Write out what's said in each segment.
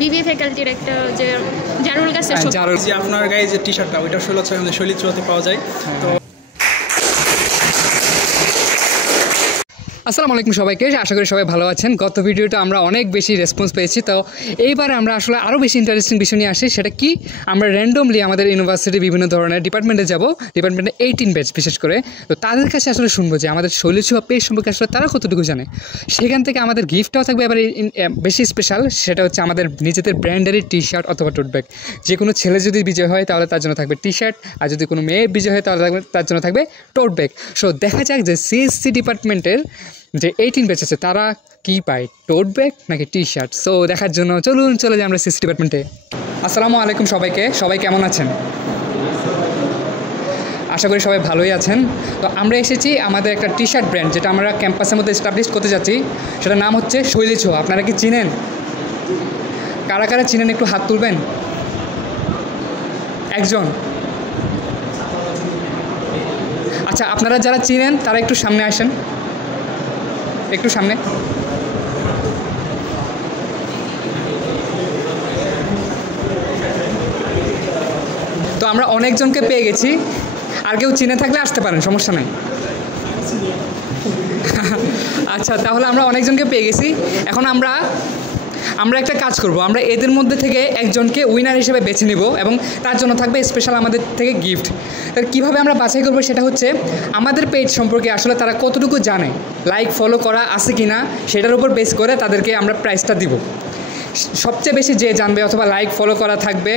BBA ফ্যাকাল্টির একটা যে জারুল গাছের জারুল যে আপনার গায়ে যে টি-শার্টটা ওইটা 16 আমাদের শৈলী চুয়াতে পাওয়া যায়। তো আসসালামু আলাইকুম সবাইকে, আশা করি সবাই ভালো আছেন। গত ভিডিওটা আমরা অনেক বেশি রেসপন্স পেয়েছি, তো এইবার আমরা আসলে আরও বেশি ইন্টারেস্টিং বিষয় নিয়ে আসি। সেটা কি, আমরা র্যান্ডমলি আমাদের ইউনিভার্সিটি বিভিন্ন ধরনের ডিপার্টমেন্টে যাব, ডিপার্টমেন্টে 18 ব্যাচ বিশেষ করে। তো তাদের কাছে আসলে শুনবো যে আমাদের শৈলী ছোঁয়া পেজ সম্পর্কে আসলে তারা কতটুকু জানে। সেখান থেকে আমাদের গিফটটাও থাকবে এবার বেশি স্পেশাল, সেটা হচ্ছে আমাদের নিজেদের ব্র্যান্ডেরই টি-শার্ট অথবা টোট ব্যাগ। যে কোনো ছেলে যদি বিজয় হয় তাহলে তার জন্য থাকবে টি-শার্ট, আর যদি কোনো মেয়ে বিজয় হয় তাহলে তার জন্য থাকবে টোট ব্যাগ। সো দেখা যাক যে সিএসসি ডিপার্টমেন্টের যে 18 ব্যাচ আছে তারা কী পায়, টোট ব্যাগ নাকি টি-শার্ট। সো দেখার জন্য চলে যাই আমরা সিএসসি ডিপার্টমেন্টে। আসসালামু আলাইকুম সবাইকে, সবাই কেমন আছেন? আশা করি সবাই ভালোই আছেন। তো আমরা এসেছি আমাদের একটা টি-শার্ট ব্র্যান্ড, যেটা আমরা ক্যাম্পাসের মধ্যে এস্টাবলিশ করতে যাচ্ছি। সেটার নাম হচ্ছে শৈলী ছোঁয়া। আপনারা কি চিনেন? কারা কারা চিনেন একটু হাত তুলবেন। একজন। আচ্ছা, আপনারা যারা চিনেন তারা একটু সামনে আসেন, একটু সামনে। তো আমরা অনেকজনকে পেয়ে গেছি, আর কেউ চিনে থাকলে আসতে পারেন, সমস্যা নেই। আচ্ছা, তাহলে আমরা অনেকজনকে পেয়ে গেছি। এখন আমরা একটা কাজ করব, আমরা এদের মধ্যে থেকে একজনকে উইনার হিসেবে বেছে নেব এবং তার জন্য থাকবে স্পেশাল আমাদের থেকে গিফট। তার কীভাবে আমরা বাছাই করবো সেটা হচ্ছে আমাদের পেজ সম্পর্কে আসলে তারা কতটুকু জানে, লাইক ফলো করা আছে কি না সেটার উপর বেস করে তাদেরকে আমরা প্রাইজটা দিব। সবচেয়ে বেশি যে জানবে অথবা লাইক ফলো করা থাকবে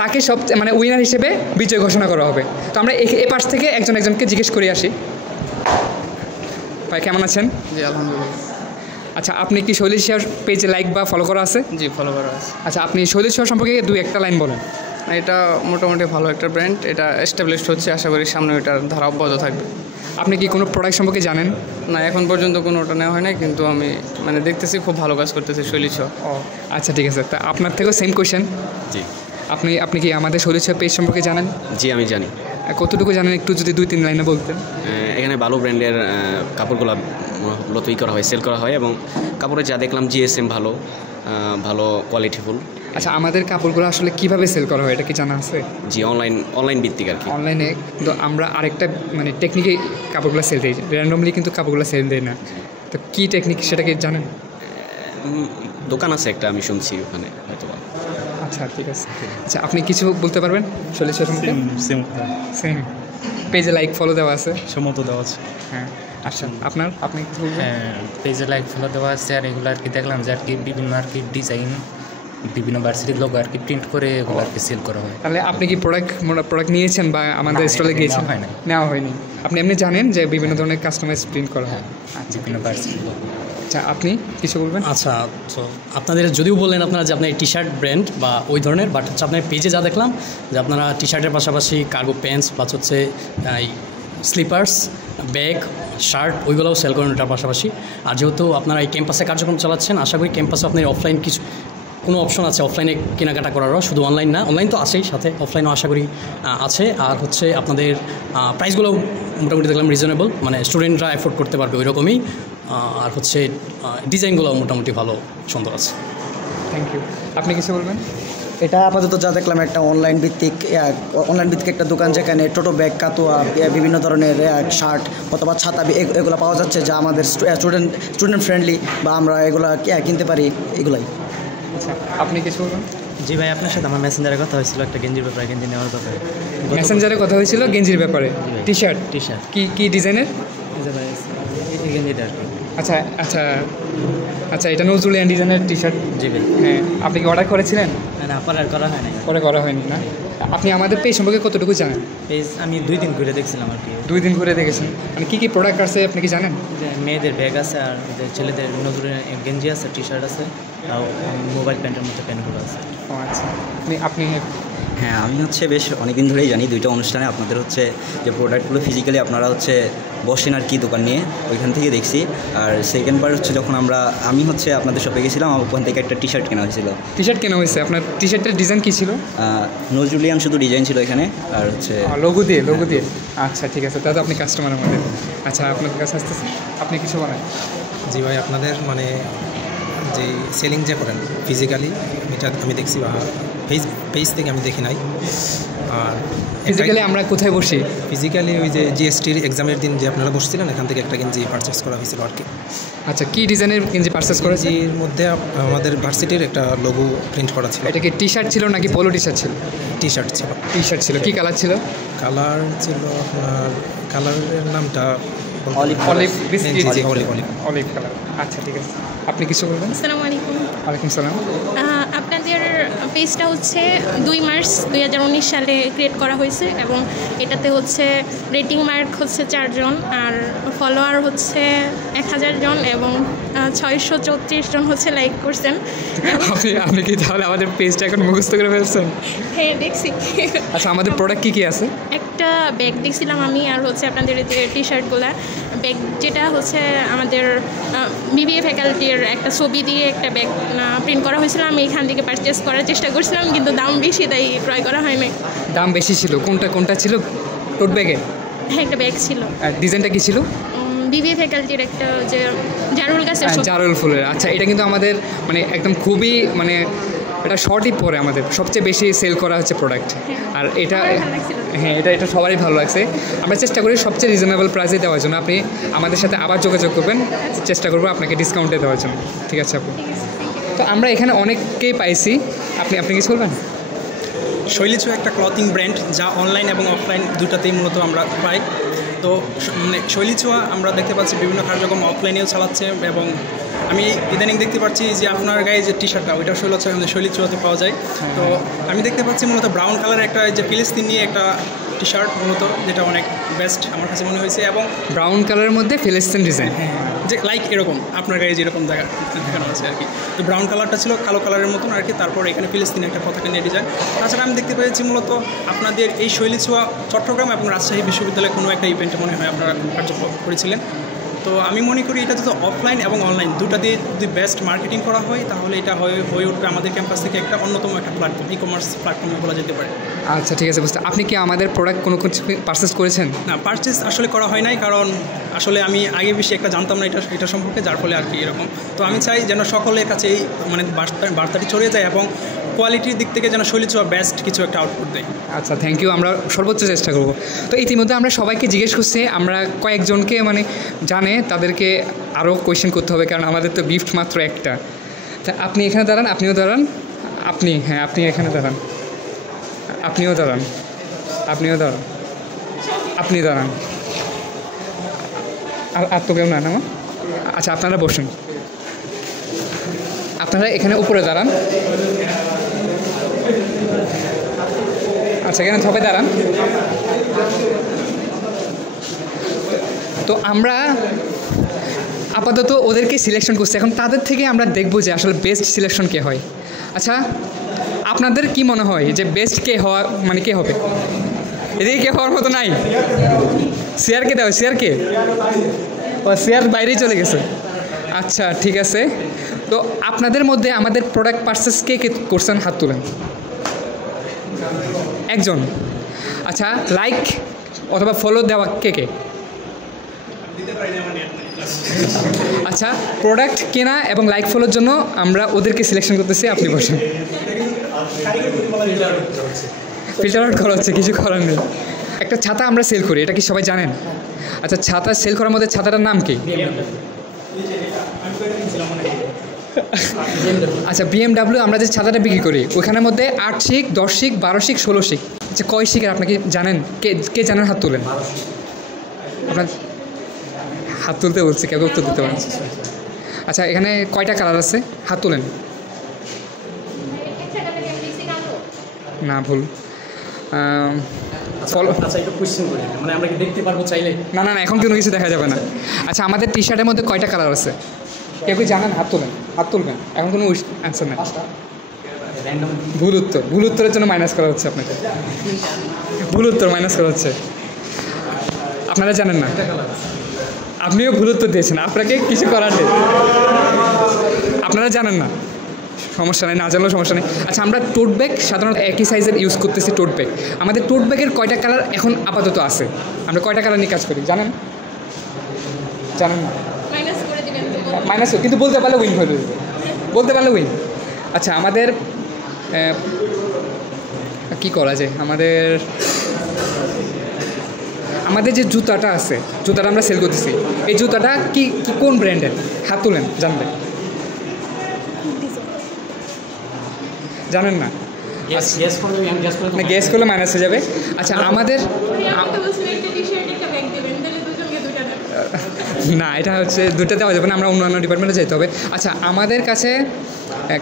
তাকে সবচেয়ে উইনার হিসেবে বিজয় ঘোষণা করা হবে। তো আমরা এ পাশ থেকে একজনকে জিজ্ঞেস করে আসি। ভাই কেমন আছেন? জি আলহামদুলিল্লাহ। আচ্ছা, আপনি কি শৈলী ছোঁয়া পেজে লাইক বা ফলো করা আছে? জি ফলো করা আছে। আচ্ছা, আপনি শৈলী ছোঁয়া সম্পর্কে দুই একটা লাইন বলেন। এটা মোটামুটি ভালো একটা ব্র্যান্ড, এটা এস্টাবলিশড হচ্ছে, আশা করি সামনে এটার ধারা অব্যাহত থাকবে। আপনি কি কোনো প্রোডাক্ট সম্পর্কে জানেন? না, এখন পর্যন্ত কোনোটা নেওয়া হয় না, কিন্তু আমি দেখতেছি খুব ভালো কাজ করতেছে শৈলী ছোঁয়া। ও আচ্ছা, ঠিক আছে। তা আপনার থেকেও সেম কোয়েশ্চেন। জি, আপনি কি আমাদের শৈলী ছোঁয়া পেজ সম্পর্কে জানেন? জি আমি জানি। কতটুকু জানেন একটু যদি 2-3 লাইনে বলতেন। এখানে ভালো ব্র্যান্ডের কাপড়গুলো মূলত করা হয়, সেল করা হয়, এবং কাপড়ে যা দেখলাম জিএসএম ভালো কোয়ালিটিফুল। আচ্ছা, আমাদের কাপড়গুলো আসলে কিভাবে সেল করা হয় এটা কি জানা আছে? জি, অনলাইন ভিত্তিক আর কি। অনলাইনে কিন্তু আমরা আরেকটা টেকনিকে কাপড়গুলো সেল দিই, র্যান্ডমলি কিন্তু কাপড়গুলো সেল দেয় না। তো কী টেকনিক সেটা কি জানেন? দোকান আছে একটা, আমি শুনছি ওখানে হয়তো। আচ্ছা, ঠিক আছে। আচ্ছা, আপনি কিছু বলতে পারবেন শৈলী ছোঁয়া সম্পর্কে? সেম পেজে লাইক ফলো দেওয়া আছে, সম্মত দেওয়া আছে। হ্যাঁ। আচ্ছা, আপনি কিছু বলবেন? হ্যাঁ, পেজে লাইক ফলো দেওয়া আছে, আর এগুলো আর কি দেখলাম যে আর কি বিভিন্ন আর কি ডিজাইন, বিভিন্ন ভার্সিটির লোক আর কি প্রিন্ট করে এগুলো আর কি সেল করা হয়। তাহলে আপনি কি প্রোডাক্ট নিয়েছেন বা আমাদের স্টলে গিয়েছেন? নেওয়া হয়নি। আপনি এমনি জানেন যে বিভিন্ন ধরনের কাস্টমাইজ প্রিন্ট করা হয়। আচ্ছা, বিভিন্ন ভার্সিটির লোক। আচ্ছা, আপনি কিছু বলবেন? আচ্ছা, তো আপনাদের যদিও বললেন আপনারা যে আপনার টি শার্ট ব্র্যান্ড বা ওই ধরনের, বাট হচ্ছে আপনার পেজে যা দেখলাম যে আপনারা টি শার্টের পাশাপাশি কার্গো প্যান্টস বা হচ্ছে স্লিপার্স, ব্যাগ, শার্ট ওইগুলোও সেল করেন ওটার পাশাপাশি। আর যেহেতু আপনারা এই ক্যাম্পাসে কার্যক্রম চালাচ্ছেন, আশা করি ক্যাম্পাসে আপনার অফলাইন কোনো অপশন আছে অফলাইনে কেনাকাটা করারও, শুধু অনলাইন না, অনলাইন তো আছেই, সাথে অফলাইনও আশা করি আছে। আর হচ্ছে আপনাদের প্রাইসগুলোও মোটামুটি দেখলাম রিজনেবল, স্টুডেন্টরা অ্যাফোর্ড করতে পারবে ওই রকমই। আর হচ্ছে ডিজাইনগুলোও মোটামুটি ভালো সুন্দর আছে। Thank you. আপনি কিছু বলবেন? এটা আপাতত যা দেখলাম একটা অনলাইন ভিত্তিক একটা দোকান, যেখানে টোটো ব্যাগ, কাতুয়া, বিভিন্ন ধরনের শার্ট অথবা ছাতা এগুলো পাওয়া যাচ্ছে, যা আমাদের স্টুডেন্ট ফ্রেন্ডলি বা আমরা এগুলো কিনতে পারি, এগুলাই। আচ্ছা, আপনি কিছু বলবেন? জি ভাই, আপনার সাথে আমার মেসেঞ্জারে কথা হয়েছিল একটা গেঞ্জির ব্যাপারে, গেঞ্জি নেওয়ার ব্যাপারে। মেসেঞ্জারে কথা হয়েছিল গেঞ্জির ব্যাপারে? টি শার্ট কি ডিজাইনের? এই গেঞ্জিটা আর কি। আচ্ছা আচ্ছা আচ্ছা, এটা নজরুলিয়ান ডিজাইনের টি শার্ট। জি ভাই। হ্যাঁ, আপনি কি অর্ডার করেছিলেন? না, অর্ডার করা হয় নাই। করা হয়নি না? আপনি আমাদের পেজ সম্পর্কে কতটুকু জানেন? পেজ আমি 2 দিন ঘুরে দেখছিলাম আর কি। 2 দিন ঘুরে দেখেছেন? কী প্রোডাক্ট আছে আপনি কি জানেন? যে মেয়েদের ব্যাগ আছে, আর ছেলেদের নজরুলিয়ান গেঞ্জি আছে, টি শার্ট আছে, আর মোবাইল প্যান্টের মধ্যে প্যান্টগুলো আছে। ও আচ্ছা, আপনি হ্যাঁ, আমি বেশ অনেকদিন ধরেই জানি, 2টা অনুষ্ঠানে আপনাদের যে প্রোডাক্টগুলো ফিজিক্যালি আপনারা বসেন আর কি দোকান নিয়ে, ওইখান থেকে দেখছি। আর সেকেন্ড বার যখন আমি আপনাদের শপে গেছিলাম, আমার ওখান থেকে একটা টি শার্ট কেনা হয়েছিল। টি শার্ট কেনা হয়েছে? আপনার টি শার্টের ডিজাইন কী ছিল? নজরুলিয়ান শুধু ডিজাইন ছিল এখানে, আর লোগো দিয়ে। আচ্ছা, ঠিক আছে, তাহলে আপনি কাস্টমার আমাদের। আচ্ছা, আপনার কাছে আসতেছে, আপনি কিছু বলেন? জি ভাই, আপনাদের যে সেলিং যে করেন ফিজিক্যালি, এটা আমি দেখছি, বা পেজ থেকে আমি দেখি নাই। আর ফিজিক্যালি আমরা কোথায় বসি? ফিজিক্যালি ওই যে জিএসটির এক্সামের দিন যে আপনারা বসছিলেন, এখান থেকে একটা গেঞ্জি পারচেস করা হয়েছিল আর কি। আচ্ছা, কি ডিজাইনের গেঞ্জি পারচেস করেছি? এর মধ্যে আমাদের ভার্সিটির একটা লোগো প্রিন্ট করা ছিল। এটা কি টি শার্ট ছিল নাকি পোলো টি শার্ট ছিল? টি শার্ট ছিল। টি শার্ট ছিল, কি কালার ছিল? কালার ছিল আপনার, কালারের নামটা অলিভ বিস্কিট, অলিভ কালার। আচ্ছা ঠিক আছে, আপনি কিছু বলবেন? আসসালামু আলাইকুম। ওয়ালাইকুম সালাম। আপনাদের পেজটা হচ্ছে 2 মার্চ 2019 সালে ক্রিয়েট করা হয়েছে এবং এটাতে হচ্ছে রেটিং মার্ক হচ্ছে 4 জন, আর ফলোয়ার হচ্ছে 1000 জন এবং 634 জন হচ্ছে লাইক করছেন। আপনি কি তাহলে আমাদের পেজটা এখন মুখস্থ করে ফেলছেন? হ্যাঁ দেখছি। আচ্ছা, আমাদের প্রোডাক্ট কী আছে? একটা ব্যাগ দেখছিলাম আমি, আর হচ্ছে আপনাদের যে টি শার্টগুলো, ব্যাগ যেটা হচ্ছে আমাদের বিবিএ ফ্যাকাল্টির একটা ছবি দিয়ে একটা ব্যাগ প্রিন্ট করা হয়েছিল। আমি এখান থেকে পারচেস করার চেষ্টা করছিলাম, কিন্তু দাম বেশি, তাই ক্রয় করা হয় না। দাম বেশি ছিল? কোনটা ছিল? টোট ব্যাগে? হ্যাঁ, একটা ব্যাগ ছিল। ডিজাইনটা কী ছিল? বিবিএ ফ্যাকাল্টির একটা যে জারুল গাছের, জারুল ফুলের। আচ্ছা, এটা কিন্তু আমাদের মানে একদম খুবই মানে এটা শর্টই পরে আমাদের সবচেয়ে বেশি সেল করা হচ্ছে প্রোডাক্ট। আর এটা হ্যাঁ, এটা সবারই ভালো লাগছে। আমরা চেষ্টা করি সবচেয়ে রিজনেবল প্রাইসে দেওয়ার জন্য। আপনি আমাদের সাথে আবার যোগাযোগ করবেন, চেষ্টা করবো আপনাকে ডিসকাউন্টে দেওয়ার জন্য। ঠিক আছে আপু? তো আমরা এখানে অনেককেই পাইছি। আপনি কিছু বলবেন? শৈলীছোঁয়া একটা ক্লথিং ব্র্যান্ড, যা অনলাইন এবং অফলাইন দুটাতেই মূলত আমরা পাই। তো মানে শৈলীছোঁয়া আমরা দেখতে পাচ্ছি বিভিন্ন কার্যক্রম অফলাইনেও চালাচ্ছে, এবং আমি ইদানিং দেখতে পাচ্ছি যে আপনার গায়ে যে টি শার্টটা, ওইটা শৈলীছোঁয়াতে পাওয়া যায়। তো আমি দেখতে পাচ্ছি মূলত ব্রাউন কালারের একটা যে ফিলিস্তিন নিয়ে একটা টি শার্ট মূলত, যেটা অনেক বেস্ট আমার কাছে মনে হয়েছে। এবং ব্রাউন কালারের মধ্যে ফিলিস্তিন ডিজাইন, যে লাইক এরকম আপনার গায়ে যেরকম দেখানো আছে আর কি। তো ব্রাউন কালারটা ছিল কালো কালারের মতন আর কি, তারপর এখানে ফিলিস্তিনের একটা পতাকা নিয়ে ডিজাইন। তাছাড়া আমি দেখতে পেয়েছি মূলত আপনাদের এই শৈলীছোঁয়া চট্টগ্রাম এবং রাজশাহী বিশ্ববিদ্যালয়ে কোনো একটা ইভেন্টে মনে হয় আপনারা কার্যক্রম করেছিলেন। তো আমি মনে করি এটা যদি অফলাইন এবং অনলাইন দুটা দিয়ে যদি বেস্ট মার্কেটিং করা হয়, তাহলে এটা হয়ে উঠবে আমাদের ক্যাম্পাস থেকে একটা অন্যতম একটা প্ল্যাটফর্ম, ই কমার্স প্ল্যাটফর্মে বলা যেতে পারে। আচ্ছা ঠিক আছে, বুঝতে। আপনি কি আমাদের প্রোডাক্ট কোনো কিছু পারচেস করেছেন? না, পারচেস আসলে করা হয় নাই, কারণ আসলে আমি আগে বেশি একটা জানতাম না এটা সম্পর্কে, যার ফলে আর কি এরকম। তো আমি চাই যেন সকলের কাছে এই মানে বার্তাটি ছড়িয়ে যায় এবং কোয়ালিটির দিক থেকে যেন শৈলীছোঁয়া বেস্ট কিছু একটা আউটপুট দেয়। আচ্ছা, থ্যাংক ইউ। আমরা সর্বোচ্চ চেষ্টা করব। তো ইতিমধ্যে আমরা সবাইকে জিজ্ঞেস করছি, আমরা কয়েকজনকে মানে জানে তাদেরকে আরও কোয়েশ্চেন করতে হবে, কারণ আমাদের তো গিফট মাত্র একটা। তা আপনি এখানে দাঁড়ান, আপনিও দাঁড়ান, আপনি এখানে দাঁড়ান, আপনিও দাঁড়ান, আপনি দাঁড়ান, আর তো কেউ না আমার। আচ্ছা, আপনারা বসুন, আপনারা এখানে উপরে দাঁড়ান। আচ্ছা, এখানে সবাই দাঁড়ান। তো আমরা আপাতত ওদেরকে সিলেকশন করছি, এখন তাদের থেকে আমরা দেখব যে আসলে বেস্ট সিলেকশন কে হয়। আচ্ছা, আপনাদের কি মনে হয় যে বেস্ট কে হওয়া মানে কে হবে? এদিকে কে হওয়ার মতো নাই? শেয়ারকে দেওয়া, শেয়ারকে? ও শেয়ার বাইরেই চলে গেছে। আচ্ছা ঠিক আছে, তো আপনাদের মধ্যে আমাদের প্রোডাক্ট পারচেস কে কে করছেন হাত তুলেন। একজন। আচ্ছা, লাইক অথবা ফলো দেওয়া কে কে? আচ্ছা, প্রোডাক্ট কেনা এবং লাইক ফলোর জন্য আমরা ওদেরকে সিলেকশন করতেছি। আপনি বসেন। ফিল্টার আউট করা হচ্ছে, কিছু করার নেই। একটা ছাতা আমরা সেল করি, এটা কি সবাই জানেন? আচ্ছা, ছাতা সেল করার মধ্যে ছাতাটার নাম কি? আচ্ছা, BMW আমরা যে ছাতাটা বিক্রি করি ওইখানের মধ্যে 8 শিক, 10 শিক, 12 শিক, 16 শিক। আচ্ছা, কয় শিকের আপনি কি জানেন? কে জানেন? হাত তুলেন। আপনার হাত তুলতে বলছি, কেউ উত্তর দিতে পারেন। আচ্ছা, এখানে কয়টা কালার আছে? হাত তুলেন। না, ভুল। না, এখন কোনো কিছু দেখা যাবে না। আচ্ছা, আমাদের টি শার্টের মধ্যে কয়টা কালার আছে? কেউ কি জানেন? হাত তুলবেন। এখন কোনো অ্যান্সার নেই। ভুল উত্তরের জন্য মাইনাস করা হচ্ছে আপনাকে। ভুল উত্তর মাইনাস করা হচ্ছে। আপনারা জানেন না, আপনিও ভুল উত্তর দিয়েছেন, আপনাকে কিছু করার নেই। আপনারা জানেন না, সমস্যা নেই, না জানলেও সমস্যা নেই। আচ্ছা, আমরা টোট ব্যাগ সাধারণত একই সাইজের ইউজ করতেছি। টোট ব্যাগ আমাদের টোট ব্যাগের কয়টা কালার এখন আপাতত আছে? আমরা কয়টা কালার নিয়ে কাজ করি জানেন না? মাইনাস কিন্তু বলতে পারলে উইন হয়ে যাবে। বলতে পারলে উইন। আচ্ছা আমাদের কি করা যায়, আমাদের যে জুতাটা আছে, জুতাটা আমরা সেল করতেছি, এই জুতাটা কি কোন ব্র্যান্ডের? হাত তুলেন, জানবেন? জানেন না? গ্যাস করলে মাইনাস হয়ে যাবে। আচ্ছা আমাদের না, এটা হচ্ছে দুটো দেওয়া যাবে না, আমরা অন্যান্য ডিপার্টমেন্টে যেতে হবে। আচ্ছা আমাদের কাছে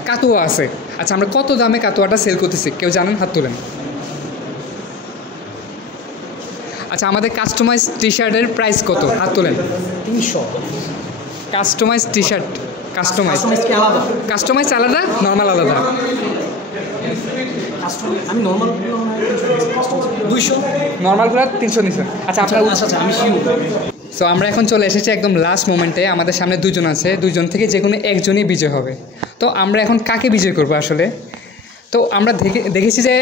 কাতুয়া আছে, আচ্ছা আমরা কত দামে কাতুয়াটা সেল করতেছি কেউ জানেন? হাত তুলেন। আচ্ছা আমাদের কাস্টমাইজ টি শার্টের প্রাইস কত? হাত তোলেন। 300। কাস্টমাইজ টি শার্ট, কাস্টমাইজ আলাদা, নর্মাল আলাদা। আমি নর্মাল 200, নর্মালগুলো 300 নিচ্ছেন। আচ্ছা আপনার আমি শিওর। সো আমরা এখন চলে এসেছি একদম লাস্ট মোমেন্টে। আমাদের সামনে দুজন আছে, দুজন থেকে যে কোনো একজনই বিজয় হবে। তো আমরা এখন কাকে বিজয় করবো আসলে? তো আমরা দেখেছি যে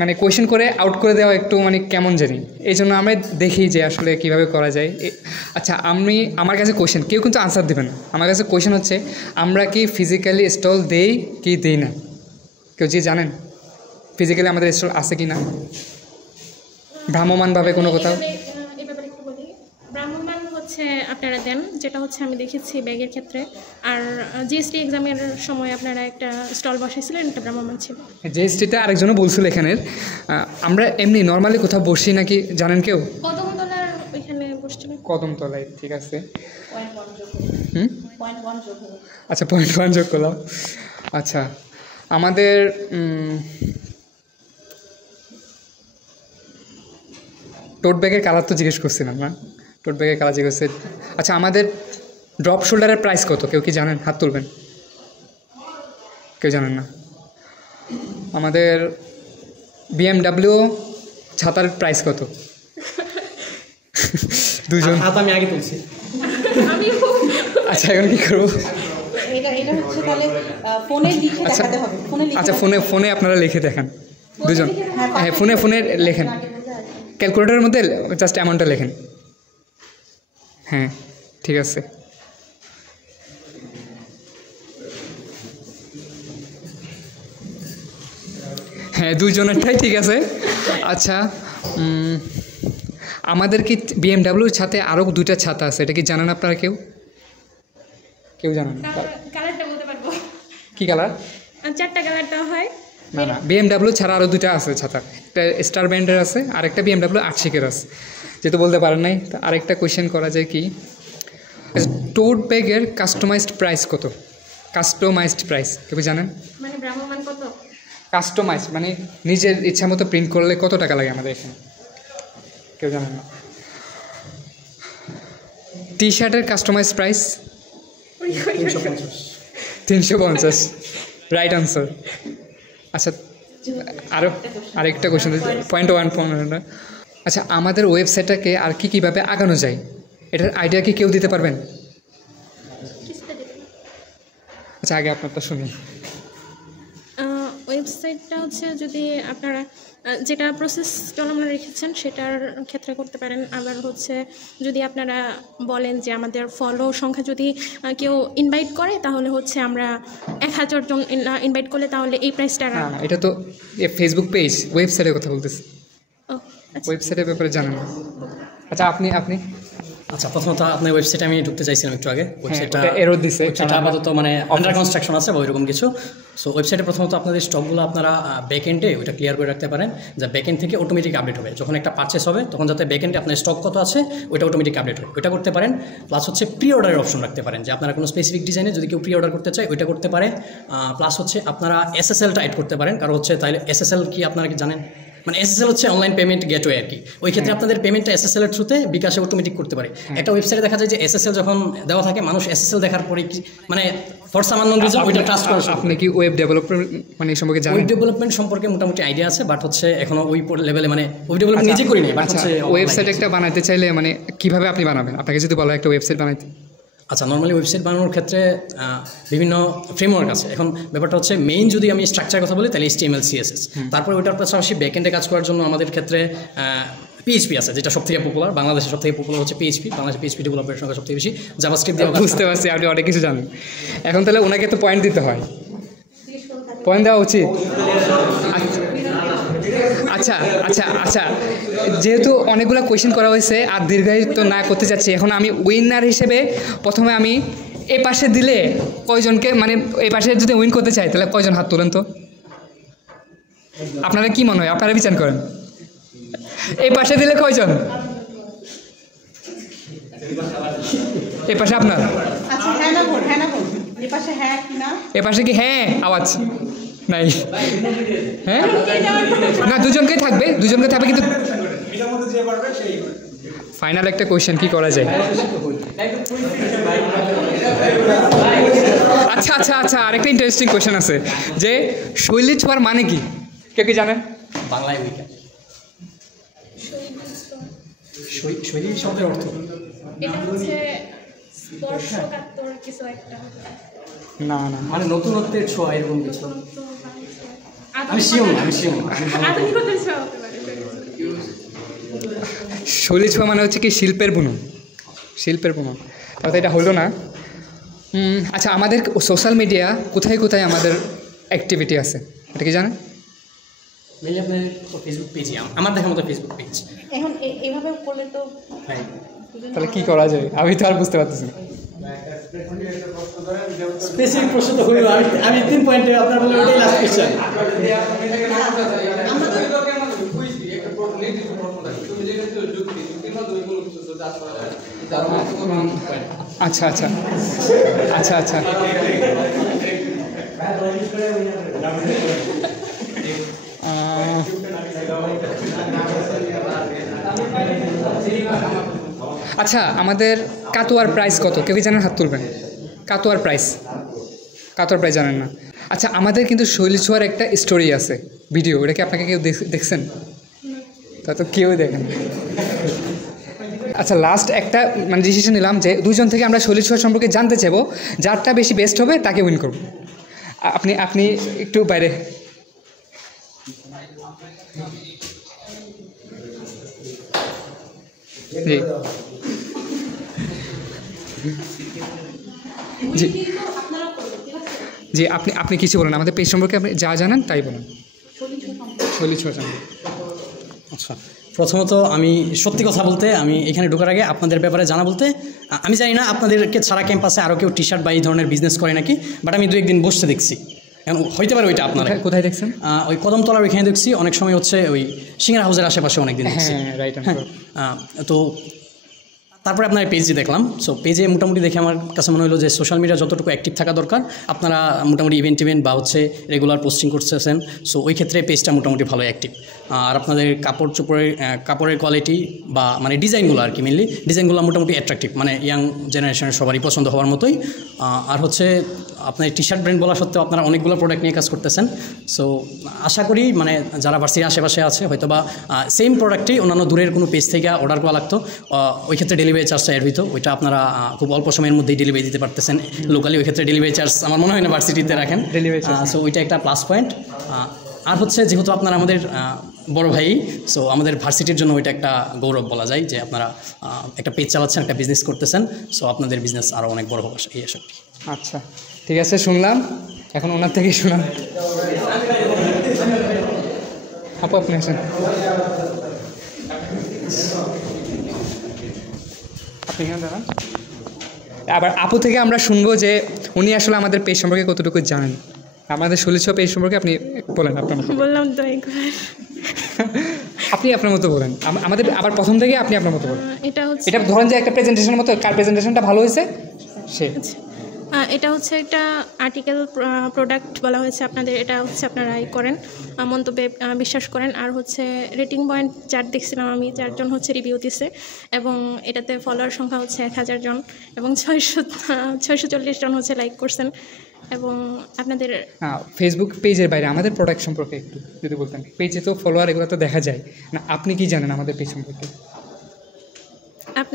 মানে কোয়েশ্চেন করে আউট করে দেওয়া একটু মানে কেমন জানি, এই জন্য আমরা দেখি যে আসলে কীভাবে করা যায়। আচ্ছা আমার কাছে কোয়েশ্চেন, কেউ কিন্তু আনসার দেবেন না। আমার কাছে কোয়েশ্চেন হচ্ছে, আমরা কি ফিজিক্যালি স্টল দেই কি দেই না? কেউ যে জানেন ফিজিক্যালি আমাদের স্টল আছে কি না, ভ্রাম্যমানভাবে কোনো কোথাও? ভ্রাম্যমান হচ্ছে আপনারা দেন, যেটা হচ্ছে আমি দেখেছি ব্যাগের ক্ষেত্রে। আর জিএসটি এক্সামের সময় আপনারা একটা স্টল বসাইছিলেন, একটা ভ্রাম্যমান ছিল। জিএসটিতে আরেকজনও বলছিল এখানের। আমরা এমনি নর্মালি কোথাও বসি নাকি জানেন কেউ? কদমতলার ওইখানে বসছিল। কদমতলায়, ঠিক আছে। আচ্ছা পয়েন্ট 1 যোগ করলাম। আচ্ছা আমাদের টোট ব্যাগের কালার তো জিজ্ঞেস করছিলাম না, টোট ব্যাগের কালার জিজ্ঞেস করছে। আচ্ছা আমাদের ড্রপ শোল্ডারের প্রাইস কত কেউ কি জানেন? হাত তুলবেন। কেউ জানেন না? আমাদের BMW ছাতার প্রাইস কত? দুজন হাত আমি আগে তুলছি। আচ্ছা এখন কি করবো? আচ্ছা ফোনে আপনারা লিখে দেখান দুজন। হ্যাঁ ফোনে লেখেন, ক্যালকুলেটরের মধ্যে জাস্ট অ্যামাউন্টটা লেখেন। হ্যাঁ ঠিক আছে। হ্যাঁ দুইজনেরটাই ঠিক আছে। আচ্ছা আমাদের কি BMWর ছাতে আরও 2টা ছাতা আছে, এটা কি জানেন আপনারা? কেউ জানেন? কালারটা বলতে পারবো। কি কালার? 4টা কালার দেওয়া হয়। না না, BMW ছাড়া আরও 2টা আছে ছাতা, একটা স্টার ব্র্যান্ডের আছে আর একটা BMW আর্টশিকের আছে। যেহেতু বলতে পারেন নাই, আরেকটা কোয়েশ্চেন করা যায় কি, টোট ব্যাগের কাস্টমাইজড প্রাইস কত? কাস্টমাইজড প্রাইস কেউ জানেন? মানে ভ্রাম্যমান কত? কাস্টমাইজ মানে নিজের ইচ্ছা মতো প্রিন্ট করলে কত টাকা লাগে আমাদের এখানে? কেউ জানেন না? টি শার্টের কাস্টমাইজ প্রাইস 350। Right answer. আচ্ছা আরেকটা কোয়েশ্চেন, পয়েন্ট 1। আচ্ছা আমাদের ওয়েবসাইটটাকে আর কীভাবে আগানো যায়, এটার আইডিয়া কি কেউ দিতে পারবেন? আচ্ছা আগে আপনারটা শুনি। ওয়েবসাইটটা হচ্ছে যদি আপনারা যেটা প্রসেস আপনারা রেখেছেন সেটার ক্ষেত্রে করতে পারেন। আবার হচ্ছে যদি আপনারা বলেন যে আমাদের ফলো সংখ্যা যদি কেউ ইনভাইট করে তাহলে হচ্ছে আমরা 1000 জন ইনভাইট করলে তাহলে এই প্রাইসটা। না এটা তো ফেসবুক পেজ, ওয়েবসাইটের কথা বলতেছি। আচ্ছা ওয়েবসাইটের ব্যাপারে জানেন না? আচ্ছা আপনি আচ্ছা প্রথমত আপনার ওয়েবসাইটে আমি ঢুকতে চাইছিলাম একটু আগে। ওয়েবসাইটটা এরর দিছে, ওয়েবসাইটটা আপাতত মানে আন্ডার কনস্ট্রাকশন আছে বা ওইরকম কিছু। সো ওয়েবসাইটে প্রথমত আপনাদের স্টকগুলো আপনারা ব্যাকএন্ডে ওইটা ক্লিয়ার করে রাখতে পারেন, যা ব্যাকএন্ড থেকে অটোমেটিক আপডেট হবে। যখন একটা পারচেস হবে তখন যাতে ব্যাকএন্ডে আপনার স্টক কত আছে ওইটা অটোমেটিক আপডেট হয়, ওইটা করতে পারেন। প্লাস হচ্ছে প্রি অর্ডারের অপশন রাখতে পারেন, যে আপনারা কোনো স্পেসিফিক ডিজাইনে যদি কেউ প্রি অর্ডার করতে চায় ওইটা করতে পারে। প্লাস হচ্ছে আপনারা SSLটা অ্যাড করতে পারেন, কারণ হচ্ছে তাহলে SSL কি আপনারা কি জানেন? মানে SSL হচ্ছে অনলাইন পেমেন্ট গেটওয়ে আর কি। ওই ক্ষেত্রে আপনাদের পেমেন্টটা SSL এর থ্রুতে বিকাশে অটোমেটিক করতে পারে। একটা ওয়েবসাইটে দেখা যায় যে SSL যখন দেওয়া থাকে মানুষ SSL দেখার পরে মানে ফর সাম আননোন রিজন ওইটা ট্রাস্ট করে। আপনি কি ওয়েব ডেভেলপমেন্ট মানে এই সম্পর্কে জানেন? ওয়েব ডেভেলপমেন্ট সম্পর্কে মোটামুটি আইডিয়া আছে, বাট হচ্ছে এখনো ওই লেভেলে মানে ওয়েব ডেভেলপমেন্ট নিজে করি নাই। বাট হচ্ছে ওয়েবসাইট একটা বানাতে চাইলে মানে কিভাবে আপনি বানাবেন? আপনাকে যদি বলা হয় একটা ওয়েবসাইট বানাইতে। আচ্ছা নর্মালি ওয়েবসাইট বানানোর ক্ষেত্রে বিভিন্ন ফ্রেমওয়ার্ক আছে। এখন ব্যাপারটা হচ্ছে মেইন যদি আমি স্ট্রাকচার কথা বলি তাহলে HTML CSS, তারপরে ওইটার পাশাপাশি ব্যাকএন্ডে কাজ করার জন্য আমাদের ক্ষেত্রে PHP আছে, যেটা সবথেকে পপুলার, বাংলাদেশের সবথেকে পপুলার হচ্ছে PHP, বাংলাদেশে PHP ডেভেলপারের সংখ্যা সবথেকে বেশি, জাভাস্ক্রিপ্ট দিয়ে বুঝতে পারছি আপনি অনেক কিছু জানেন। এখন তাহলে ওনাকে তো পয়েন্ট দিতে হয়, পয়েন্ট দেওয়া উচিত। আচ্ছা আচ্ছা আচ্ছা, যেহেতু অনেকগুলো কোয়েশ্চেন করা হয়েছে আর দীর্ঘায়িত না করতে চাচ্ছি, এখন আমি উইনার হিসেবে প্রথমে আমি এ পাশে দিলে কয়জনকে, মানে এই পাশে যদি উইন করতে চাই তাহলে কয়জন হাত তোলেন তো? আপনারা কি মনে হয়, আপনারা বিচার করেন, এই পাশে দিলে কয়জন? এই পাশে আপনার, এ পাশে কি হ্যাঁ আওয়াজ নাই? হ্যাঁ না, দুজনকেই থাকবে, দুজনকে থাকবে, কিন্তু ফাইনাল একটা কোয়েশ্চেন কি করা যায়? আচ্ছা আচ্ছা আচ্ছা, আরেকটা ইন্টারেস্টিং কোয়েশ্চেন আছে যে শৈলী ছোঁয়ার মানে কি, কে কি জানেন? বাংলায় শৈলী শব্দের অর্থ না না, মানে নতুনত্বের ছোঁয়া এরকম কিছু। শৈলী ছোঁয়া মানে হচ্ছে কি শিল্পের বুনন, শিল্পের বুনন, তাহলে এটা হলো না। আচ্ছা, আমাদের সোশ্যাল মিডিয়া কোথায় কোথায় আমাদের অ্যাক্টিভিটি আছে এটা কি জানেন? মেনলি আপনার ফেসবুক পেজে, আমার দেখার মতো ফেসবুক পেজ। এখন এইভাবে করলে তো তাহলে কি করা যায়, আমি তো আর বুঝতে পারতেছি না। স্পেসিফিক প্রশ্ন তো হইল, আমি 3 পয়েন্টে আপনার বলে ওটাই লাস্ট কোশ্চেন। আচ্ছা আচ্ছা আচ্ছা আচ্ছা, আচ্ছা আমাদের কাতোয়ার প্রাইস কত, কেউ কি জানেন? হাত তুলবেন। কাতোয়ার প্রাইস, কাতোয়ার প্রাইস জানেন না? আচ্ছা, আমাদের কিন্তু শৈলী ছোঁয়ার একটা স্টোরি আছে, ভিডিও, এটা কি আপনাকে কেউ দেখছেন? তা তো কেউ দেখেন। আচ্ছা, লাস্ট একটা মানে ডিসিশন নিলাম যে দুজন থেকে আমরা শৈলী ছোঁয়া সম্পর্কে জানতে চাইবো, যারটা বেশি বেস্ট হবে তাকে উইন করব। আপনি আপনি একটু বাইরে, জি জি জি, আপনি আপনি কিছু বলেন, আমাদের পেজ সম্পর্কে আপনি যা জানেন তাই বলেন। শৈলী ছোঁয়া জানেন? আচ্ছা, প্রথমত আমি সত্যি কথা বলতে, আমি এখানে ঢোকার আগে আপনাদের ব্যাপারে জানা বলতে, আমি জানি না আপনাদেরকে ছাড়া ক্যাম্পাসে আরও কেউ টি শার্ট বা এই ধরনের বিজনেস করে নাকি, বাট আমি 2-1 দিন বসতে দেখছি, এখন হইতে পারে ওইটা আপনারা কোথায় দেখছেন? ওই কদমতলার ওইখানে দেখছি, অনেক সময় হচ্ছে ওই সিঙ্গারা হাউসের আশেপাশে অনেক দিন দেখছি। তো তারপরে আপনার পেজে দেখলাম, সো পেজে মোটামুটি দেখে আমার কাছে মনে হলো যে সোশ্যাল মিডিয়া যতটুকু অ্যাক্টিভ থাকা দরকার, আপনারা মোটামুটি ইভেন্ট বা হচ্ছে রেগুলার পোস্টিং করতেছেন, সো ওই ক্ষেত্রে পেজটা মোটামুটি ভালো অ্যাক্টিভ। আর আপনাদের কাপড়ের কোয়ালিটি বা মানে ডিজাইনগুলো আর কি, মেনলি ডিজাইনগুলো মোটামুটি অ্যাট্রাকটিভ, মানে ইয়াং জেনারেশনের সবারই পছন্দ হওয়ার মতোই। আর হচ্ছে আপনার টি শার্ট ব্র্যান্ড বলা সত্ত্বেও আপনারা অনেকগুলো প্রোডাক্ট নিয়ে কাজ করতেছেন, সো আশা করি মানে যারা ভার্সিটির আশেপাশে আছে হয়তো বা সেম প্রোডাক্টই অন্যান্য দূরের কোনো পেজ থেকে অর্ডার করা লাগতো, ওই ক্ষেত্রে ডেলিভারি চার্জটা এর হইতো, ওইটা আপনারা খুব অল্প সময়ের মধ্যেই ডেলিভারি দিতে পারতেছেন লোকালি, ওই ক্ষেত্রে ডেলিভারি চার্জ আমার মনে হয় না ভার্সিটিতে রাখেন, সো ওইটা একটা প্লাস পয়েন্ট। আর হচ্ছে যেহেতু আপনারা আমাদের বড় ভাই, সো আমাদের ভার্সিটির জন্য ওইটা একটা গৌরব বলা যায় যে আপনারা একটা পেজ চালাচ্ছেন, একটা বিজনেস করতেছেন, সো আপনাদের বিজনেস আরও অনেক বড় হবে এই আশা করি। আচ্ছা ঠিক আছে, শুনলাম, এখন ওনার থেকেই শুনলাম। আপু আপনি আসেন, আপনি এখানে দাঁড়ান। আবার আপু থেকে আমরা শুনবো যে উনি আসলে আমাদের পেজ সম্পর্কে কতটুকু জানেন, আমাদের শৈলী ছোঁয়া পেজ সম্পর্কে আপনি বলেন। আপনার মতো বললাম তো একবার, আপনি আপনার মতো বলেন, আমাদের আবার প্রথম থেকে আপনি আপনার মতো বলেন। এটা ধরেন যে একটা প্রেজেন্টেশনের মতো, কার প্রেজেন্টেশনটা ভালো হয়েছে সে। এটা হচ্ছে একটা আর্টিকেল প্রোডাক্ট বলা হয়েছে আপনাদের, এটা হচ্ছে আপনারাই করেন, মন্তব্যে বিশ্বাস করেন। আর হচ্ছে রেটিং পয়েন্ট 4 দেখছিলাম আমি, 4 জন হচ্ছে রিভিউ দিছে, এবং এটাতে ফলোয়ার সংখ্যা হচ্ছে 1000 জন, এবং 640 জন হচ্ছে লাইক করছেন। এবং আপনাদের ফেসবুক পেজের বাইরে আমাদের প্রোডাক্ট সম্পর্কে একটু যদি বলতেন। পেজে তো ফলোয়ার এগুলো তো দেখা যায় না, আপনি কি জানেন আমাদের পেজ সম্পর্কে?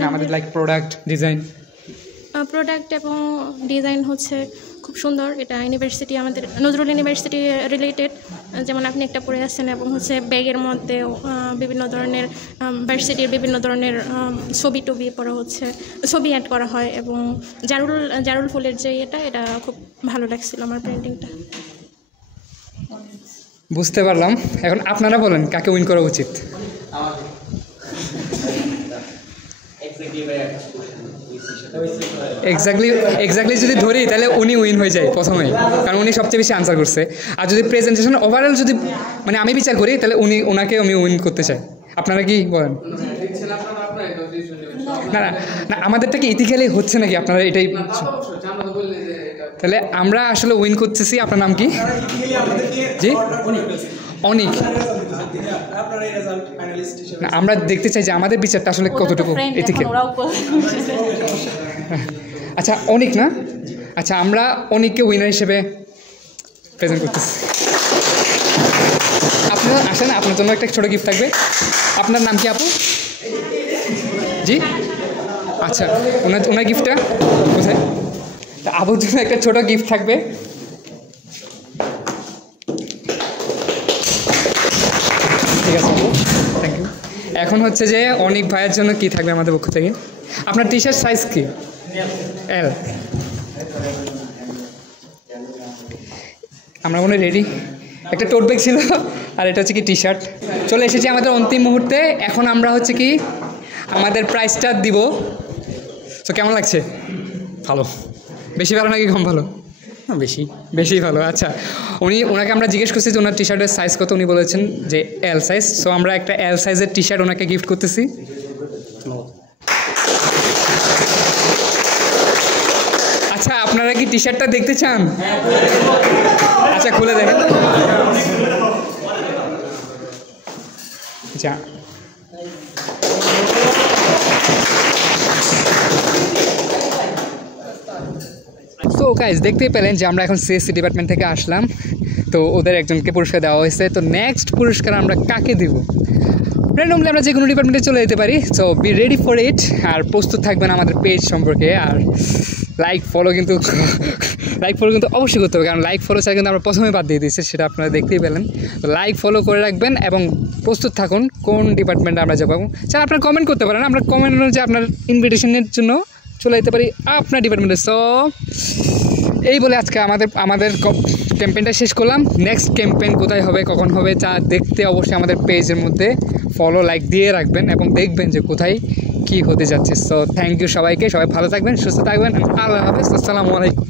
আমাদের লাইক প্রোডাক্ট ডিজাইন, প্রোডাক্ট এবং ডিজাইন হচ্ছে খুব সুন্দর। এটা ইউনিভার্সিটি, আমাদের নজরুল ইউনিভার্সিটি রিলেটেড, যেমন আপনি একটা পড়ে আসছেন। এবং হচ্ছে ব্যাগের মধ্যে বিভিন্ন ধরনের ভার্সিটির বিভিন্ন ধরনের ছবি টবি পড়া হচ্ছে, ছবি অ্যাড করা হয়। এবং জারুল ফুলের যে এটা খুব ভালো লাগছিল আমার প্রিন্টিংটা। বুঝতে পারলাম। এখন আপনারা বলেন কাকে উইন করা উচিত? এক্স্যাক্টলি যদি ধরি তাহলে উনি উইন হয়ে যায় প্রথমেই, কারণ উনি সবচেয়ে বেশি আনসার করছে। আর যদি প্রেজেন্টেশন ওভারঅল যদি মানে আমি বিচার করি তাহলে ওনাকে আমি উইন করতে চাই। আপনারা কি বলেন? না না না, আমাদেরটা কি ইথিক্যালি হচ্ছে নাকি? আপনারা এটাই তাহলে আমরা আসলে উইন করতেছি। আপনার নাম কি? জি অনিক। না, আমরা দেখতে চাই যে আমাদের বিচারটা আসলে কতটুকু ইথিক্যাল। আচ্ছা অনিক না, আচ্ছা আমরা অনিককে উইনার হিসেবে প্রেজেন্ট করতেছি। আপনারা আসেন, আপনার জন্য একটা ছোটো গিফট থাকবে। আপনার নাম কি আপু? জি আচ্ছা, ওনার গিফটটা কোথায়? তা আপুর জন্য একটা ছোটো গিফট থাকবে। ঠিক আছে আপু, থ্যাংক ইউ। এখন হচ্ছে যে অনিক ভাইয়ের জন্য কি থাকবে আমাদের পক্ষ থেকে? আপনার টি শার্ট সাইজ কি? এল। আমরা মনে রেডি। একটা টোট ব্যাগ ছিল আর এটা হচ্ছে কি টি শার্ট। চলে এসেছি আমাদের অন্তিম মুহূর্তে। এখন আমরা হচ্ছে কি আমাদের প্রাইসটা দিব। তো কেমন লাগছে? ভালো? বেশি ভালো নাকি কম ভালো? বেশি ভালো। আচ্ছা, ওনাকে আমরা জিজ্ঞেস করছি যে ওনার টি শার্টের সাইজ কত। উনি বলেছেন যে এল সাইজ। সো আমরা একটা এল সাইজের টি শার্ট ওনাকে গিফট করতেছি। আচ্ছা, আপনারা কি টি শার্টটা দেখতে চান? আচ্ছা, খুলে দেখেন। আচ্ছা, তো গাইজ দেখতেই পেলেন যে আমরা এখন সিএসসি ডিপার্টমেন্ট থেকে আসলাম। তো ওদের একজনকে পুরস্কার দেওয়া হয়েছে। তো নেক্সট পুরস্কার আমরা কাকে দিব? র্যান্ডমলি আমরা যে কোনো ডিপার্টমেন্টে চলে যেতে পারি। So be ready for it. আর প্রস্তুত থাকবেন আমাদের পেজ সম্পর্কে। আর লাইক ফলো কিন্তু অবশ্যই করতে হবে, কারণ লাইক ফলো ছাড়া কিন্তু আমরা প্রথমে বাদ দিয়ে দিচ্ছি, সেটা আপনারা দেখতেই পেলেন। তো লাইক ফলো করে রাখবেন এবং প্রস্তুত থাকুন কোন ডিপার্টমেন্টে আমরা যাবো। চাই আপনারা কমেন্ট করতে পারেন, আমরা কমেন্ট অনুযায়ী আপনার ইনভিটেশনের জন্য চলে যেতে পারি আপনার ডিপার্টমেন্টে। সো এই বলে আজকে আমাদের ক্যাম্পেইনটা শেষ করলাম। নেক্সট ক্যাম্পেইন কোথায় হবে, কখন হবে, তা দেখতে অবশ্যই আমাদের পেজের মধ্যে ফলো লাইক দিয়ে রাখবেন এবং দেখবেন যে কোথায় কী হতে যাচ্ছে। সো থ্যাংক ইউ সবাইকে। সবাই ভালো থাকবেন, সুস্থ থাকবেন। আল্লাহ হাফেজ। আসসালামু আলাইকুম।